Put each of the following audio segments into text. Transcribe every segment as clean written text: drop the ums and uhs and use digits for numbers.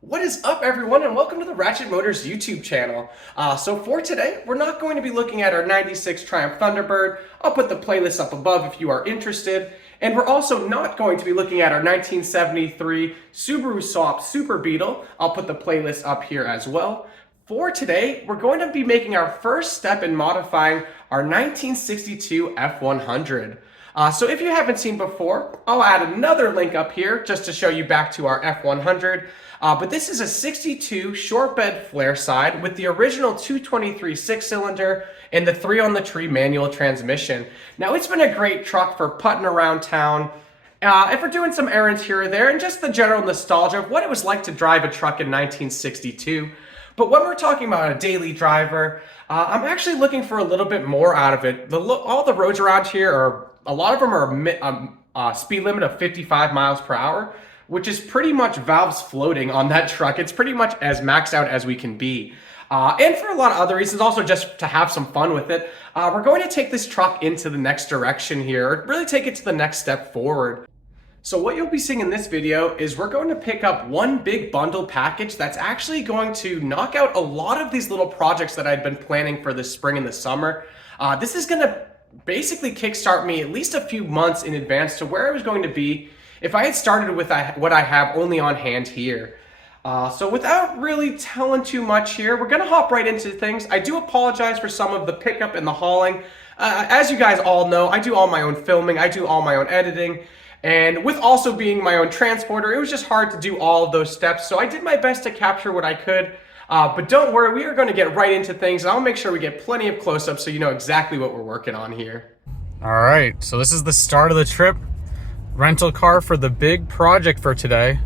What is up, everyone, and welcome to the Ratchet Motors YouTube channel. So for today, we're not going to be looking at our 96 Triumph Thunderbird. I'll put the playlist up above if you are interested. And we're also not going to be looking at our 1973 Subaru Swap Super Beetle. I'll put the playlist up here as well. For today, we're going to be making our first step in modifying our 1962 F100. So if you haven't seen before, I'll add another link up here just to show you back to our F100. But this is a 62 shortbed flareside with the original 223 six-cylinder and the 3-on-the-tree manual transmission. Now, it's been a great truck for putting around town, if we're doing some errands here or there, and just the general nostalgia of what it was like to drive a truck in 1962. But when we're talking about a daily driver, I'm actually looking for a little bit more out of it. All the roads around here a lot of them are a speed limit of 55 miles per hour, which is pretty much valves floating on that truck. It's pretty much as maxed out as we can be. And for a lot of other reasons, also just to have some fun with it, we're going to take this truck into the next direction here, really take it to the next step forward. So what you'll be seeing in this video is we're going to pick up one big bundle package that's actually going to knock out a lot of these little projects that I'd been planning for the spring and the summer. This is going to basically kickstart me at least a few months in advance to where I was going to be if I had started with what I have only on hand here. So without really telling too much here, we're going to hop right into things. I do apologize for some of the pickup and the hauling. As you guys all know, I do all my own filming, I do all my own editing, and with also being my own transporter, it was just hard to do all of those steps. So I did my best to capture what I could. But don't worry, we are going to get right into things, and I'll make sure we get plenty of close-ups so you know exactly what we're working on here. All right, so this is the start of the trip. Rental car for the big project for today.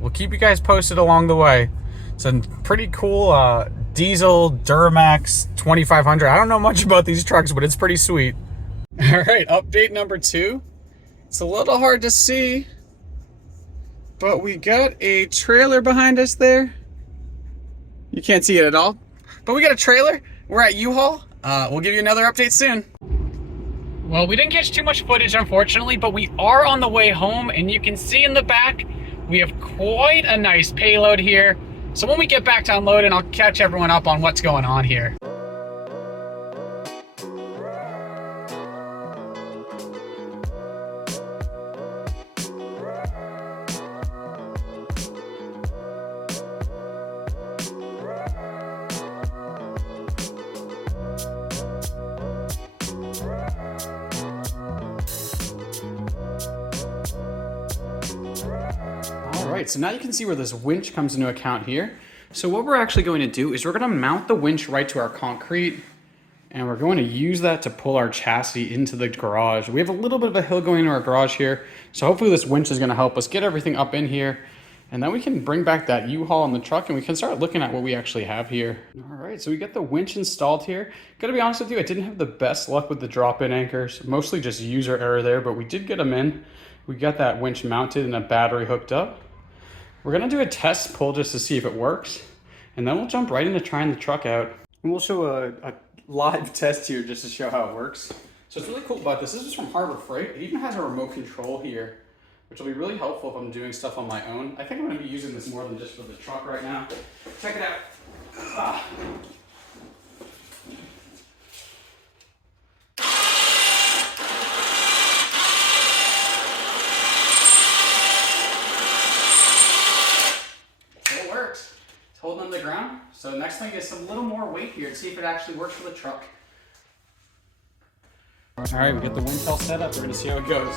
We'll keep you guys posted along the way. It's a pretty cool diesel Duramax 2500. I don't know much about these trucks, but it's pretty sweet. All right, update number 2. It's a little hard to see, but we got a trailer behind us there. You can't see it at all, but we got a trailer. We're at U-Haul. We'll give you another update soon. Well, we didn't catch too much footage, unfortunately, but we are on the way home, and you can see in the back, we have quite a nice payload here. So when we get back to unloading, I'll catch everyone up on what's going on here. Alright, so now you can see where this winch comes into account here. So what we're actually going to do is we're going to mount the winch right to our concrete, and we're going to use that to pull our chassis into the garage. We have a little bit of a hill going into our garage here, so hopefully this winch is going to help us get everything up in here, and then we can bring back that U-Haul on the truck and we can start looking at what we actually have here. Alright, so we got the winch installed here. Gotta be honest with you, I didn't have the best luck with the drop-in anchors, mostly just user error there, but we did get them in. We got that winch mounted and a battery hooked up. We're gonna do a test pull just to see if it works, and then we'll jump right into trying the truck out. And we'll show a live test here just to show how it works. So it's really cool about this. This is from Harbor Freight. It even has a remote control here, which will be really helpful if I'm doing stuff on my own. I think I'm gonna be using this more than just for the truck right now. Check it out. Holding on the ground. So next thing is some little more weight here to see if it actually works for the truck. All right, we got the wind all set up. We're gonna see how it goes.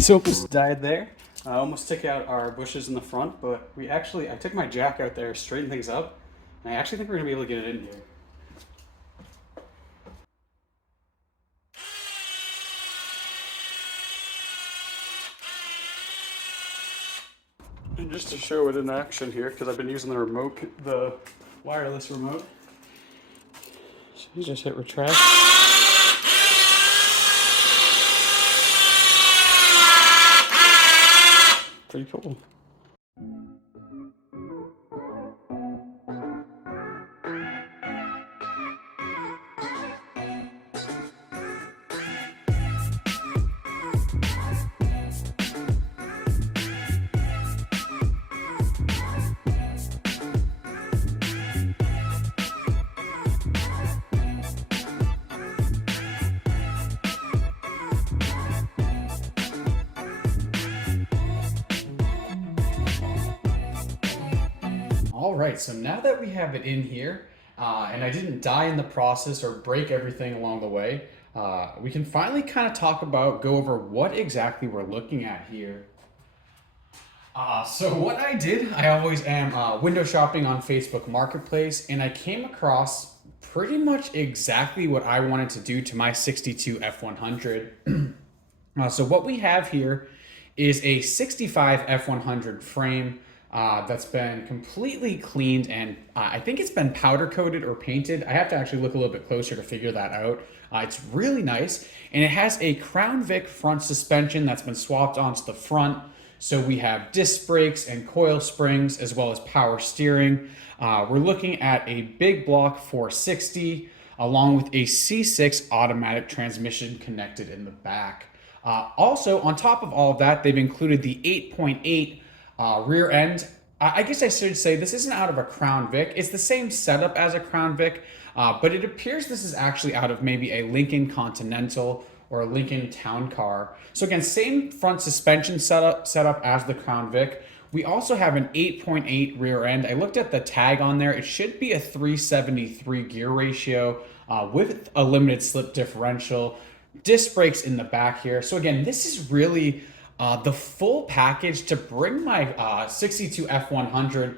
It's almost died there. I almost took out our bushes in the front, but I took my jack out there, straightened things up, and I actually think we're gonna be able to get it in here. And just to show it in action here, because I've been using the wireless remote. So you just hit retract. Pretty cool. All right, so now that we have it in here, and I didn't die in the process or break everything along the way, we can finally kind of go over what exactly we're looking at here. So what I did, I always am window shopping on Facebook Marketplace, and I came across pretty much exactly what I wanted to do to my 62 F100. So what we have here is a 65 F100 frame that's been completely cleaned, and I think it's been powder coated or painted. I have to actually look a little bit closer to figure that out. It's really nice, and it has a Crown Vic front suspension that's been swapped onto the front. So we have disc brakes and coil springs as well as power steering. We're looking at a big block 460 along with a C6 automatic transmission connected in the back. Also, on top of all of that, they've included the 8.8 rear end. I guess I should say this isn't out of a Crown Vic. It's the same setup as a Crown Vic, but it appears this is actually out of maybe a Lincoln Continental or a Lincoln Town Car. So again, same front suspension setup as the Crown Vic. We also have an 8.8 rear end. I looked at the tag on there. It should be a 373 gear ratio with a limited slip differential, disc brakes in the back here. So again, this is really the full package to bring my 62 F100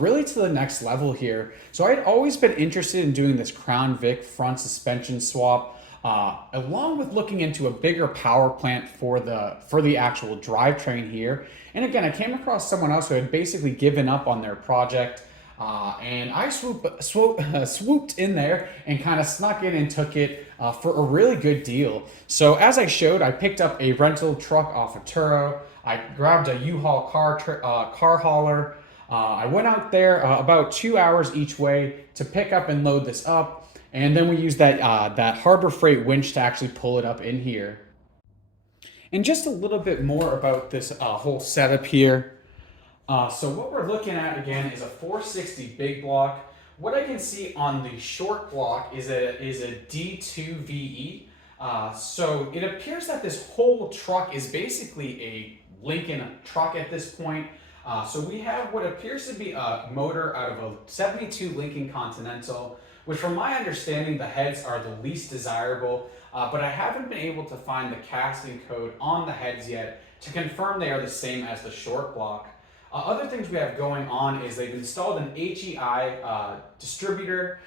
really to the next level here. So I'd always been interested in doing this Crown Vic front suspension swap, along with looking into a bigger power plant for the actual drivetrain here. And again, I came across someone else who had basically given up on their project, and I swooped in there and kind of snuck in and took it for a really good deal. So as I showed, I picked up a rental truck off of Turo. I grabbed a U-Haul car hauler. I went out there about 2 hours each way to pick up and load this up. And then we used that Harbor Freight winch to actually pull it up in here. And just a little bit more about this whole setup here. So what we're looking at again is a 460 big block. What I can see on the short block is a D2VE. So it appears that this whole truck is basically a Lincoln truck at this point. So we have what appears to be a motor out of a 72 Lincoln Continental, which from my understanding, the heads are the least desirable, but I haven't been able to find the casting code on the heads yet to confirm they are the same as the short block. Other things we have going on is they've installed an HEI distributor.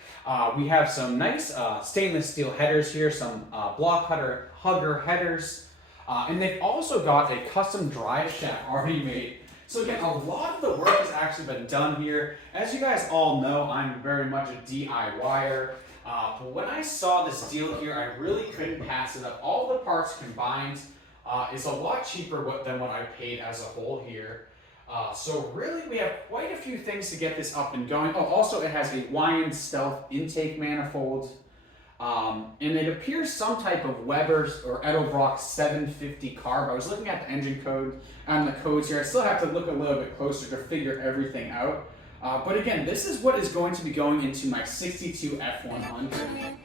We have some nice stainless steel headers here, some block hugger headers, and they've also got a custom drive shaft already made. So again, a lot of the work has actually been done here. As you guys all know, I'm very much a DIYer. But when I saw this deal here, I really couldn't pass it up. All the parts combined is a lot cheaper than what I paid as a whole here. So really, we have quite a few things to get this up and going. Oh, also it has a Wyand Stealth intake manifold. And it appears some type of Weber's or Edelbrock 750 carb. I was looking at the engine code and the codes here. I still have to look a little bit closer to figure everything out. But again, this is what is going to be going into my 62 F100.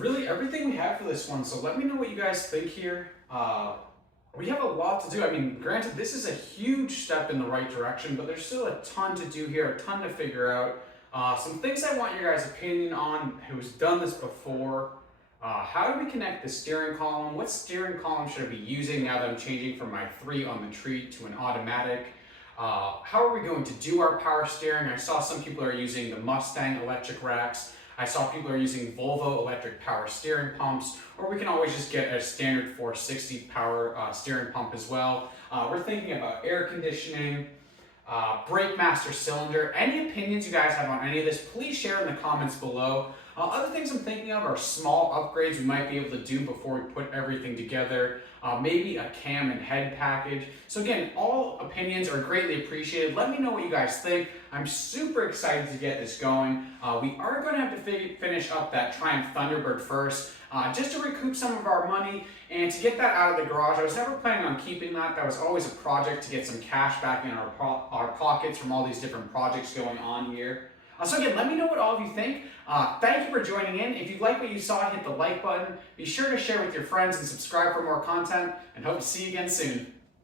really everything we have for this one. So let me know what you guys think here. We have a lot to do. I mean, granted, this is a huge step in the right direction, but there's still a ton to do here, a ton to figure out. Some things I want your guys' opinion on, who's done this before. How do we connect the steering column? What steering column should I be using now that I'm changing from my 3 on the treat to an automatic? How are we going to do our power steering? I saw some people are using the Mustang electric racks. I saw people are using Volvo electric power steering pumps, or we can always just get a standard 460 power steering pump as well. We're thinking about air conditioning, brake master cylinder. Any opinions you guys have on any of this, please share in the comments below. Other things I'm thinking of are small upgrades we might be able to do before we put everything together. Maybe a cam and head package. So again, all opinions are greatly appreciated. Let me know what you guys think. I'm super excited to get this going. We are going to have to finish up that Triumph Thunderbird first, just to recoup some of our money and to get that out of the garage. I was never planning on keeping that. That was always a project to get some cash back in our pockets from all these different projects going on here. So again, let me know what all of you think. Thank you for joining in. If you like what you saw, hit the like button. Be sure to share with your friends and subscribe for more content, and hope to see you again soon.